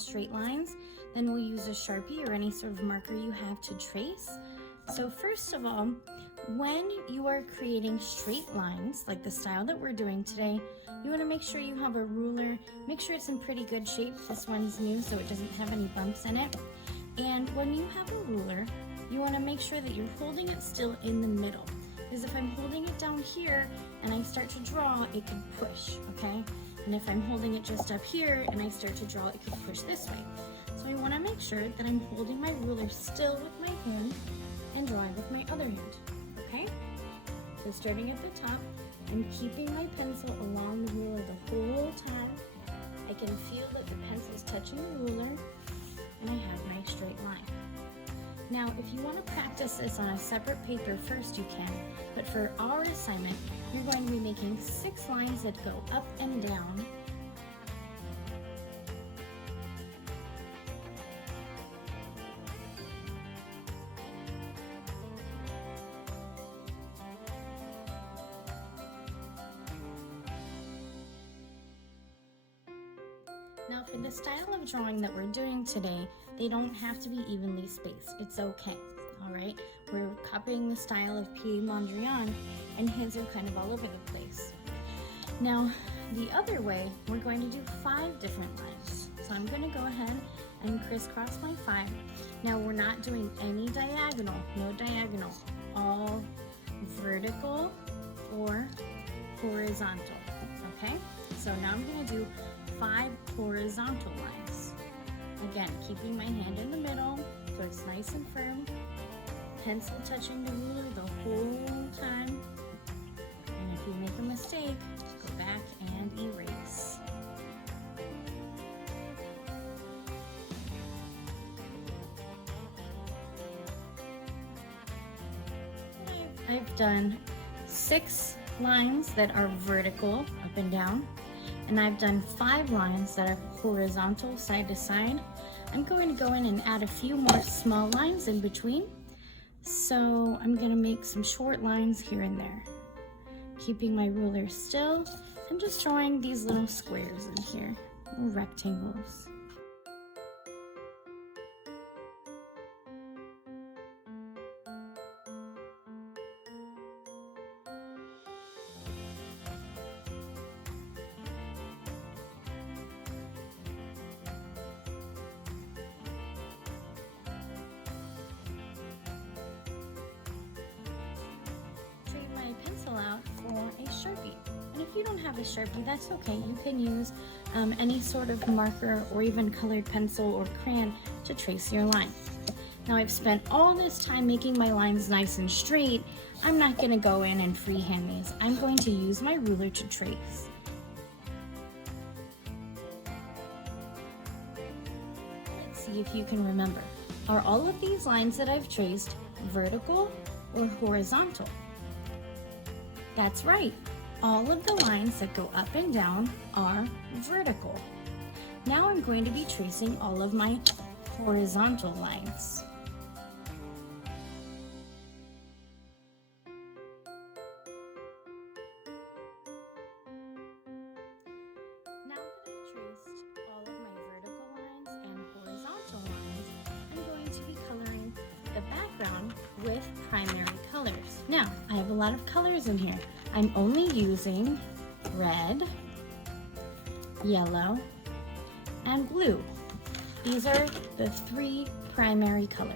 straight lines, then we'll use a Sharpie or any sort of marker you have to trace. So first of all, when you are creating straight lines, like the style that we're doing today, you want to make sure you have a ruler. Make sure it's in pretty good shape. This one's new, so it doesn't have any bumps in it. And when you have a ruler, you want to make sure that you're holding it still in the middle. Because if I'm holding it down here and I start to draw, it can push, okay? And if I'm holding it just up here and I start to draw, it can push this way. So I want to make sure that I'm holding my ruler still with my hand and drawing with my other hand, okay? So starting at the top, I'm keeping my pencil along the ruler the whole time. I can feel that the pencil's touching the ruler, and I have my straight line. Now, if you want to practice this on a separate paper first, you can, but for our assignment, you're going to be making 6 lines that go up and down. Now for the style of drawing that we're doing today, they don't have to be evenly spaced. It's okay, all right? We're copying the style of Piet Mondrian, and his are kind of all over the place. Now, the other way, we're going to do 5 different lines. So I'm going to go ahead and crisscross my 5. Now we're not doing any diagonal, no diagonal, all vertical or horizontal, okay? So now I'm going to do 5 horizontal lines. Again, keeping my hand in the middle so it's nice and firm. Pencil touching the ruler the whole time. And if you make a mistake, go back and erase. I've done 6 lines that are vertical up and down. And I've done 5 lines that are horizontal side to side. I'm going to go in and add a few more small lines in between. So I'm going to make some short lines here and there, keeping my ruler still and just drawing these little squares in here, little rectangles. Out for a Sharpie. And if you don't have a Sharpie, that's okay. You can use any sort of marker or even colored pencil or crayon to trace your line. Now I've spent all this time making my lines nice and straight. I'm not going to go in and freehand these. I'm going to use my ruler to trace. Let's see if you can remember. Are all of these lines that I've traced vertical or horizontal? That's right. All of the lines that go up and down are vertical. Now I'm going to be tracing all of my horizontal lines. Now that I've traced all of my vertical lines and horizontal lines, I'm going to be coloring the background with primary colors. Now, I have a lot of colors in here. I'm only using red, yellow, and blue. These are the 3 primary colors.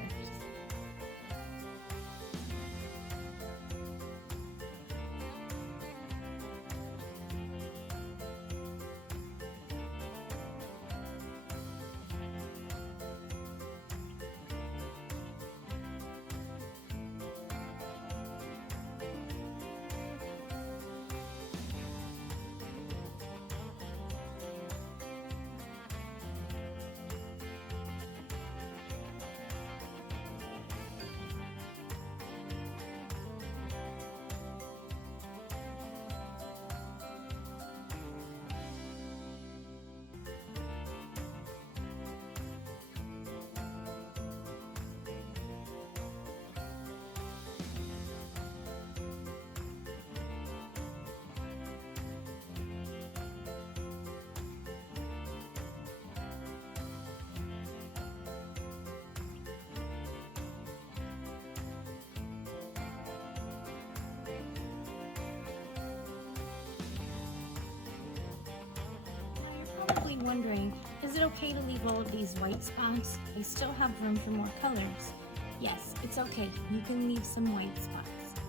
probably wondering, is it okay to leave all of these white spots? I still have room for more colors. Yes, it's okay. You can leave some white spots.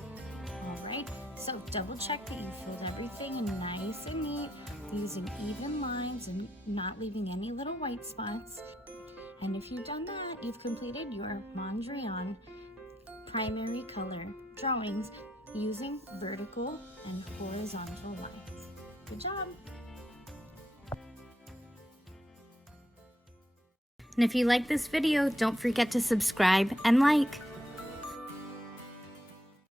All right, so double check that you filled everything in nice and neat, using even lines and not leaving any little white spots. And if you've done that, you've completed your Mondrian primary color drawings using vertical and horizontal lines. Good job! And if you like this video, don't forget to subscribe and like.